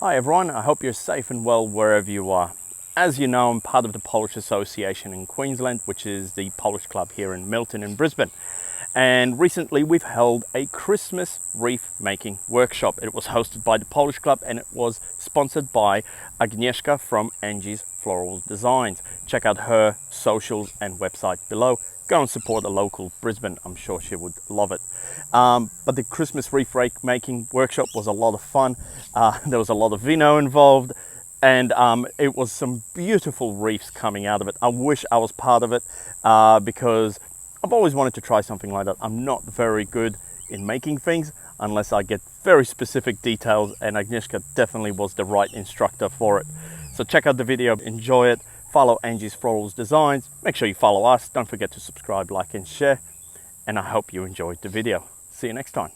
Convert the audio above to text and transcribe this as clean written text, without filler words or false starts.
Hi everyone, I hope you're safe and well wherever you are. As you know, I'm part of the Polish Association in Queensland, which is the Polish club here in Milton in Brisbane. And recently we've held a Christmas wreath making workshop. It was hosted by the Polish club and it was sponsored by Agnieszka from Angie's Floral Designs. Check out her socials and website below. Go and support a local Brisbane. I'm sure she would love it. But the Christmas wreath making workshop was a lot of fun. There was a lot of vino involved, and it was some beautiful wreaths coming out of it. I wish I was part of it because I've always wanted to try something like that. I'm not very good in making things unless I get very specific details, and Agnieszka definitely was the right instructor for it. So check out the video, enjoy it. Follow Angie's Floral Designs. Make sure you follow us. Don't forget to subscribe, like and share. And I hope you enjoyed the video. See you next time.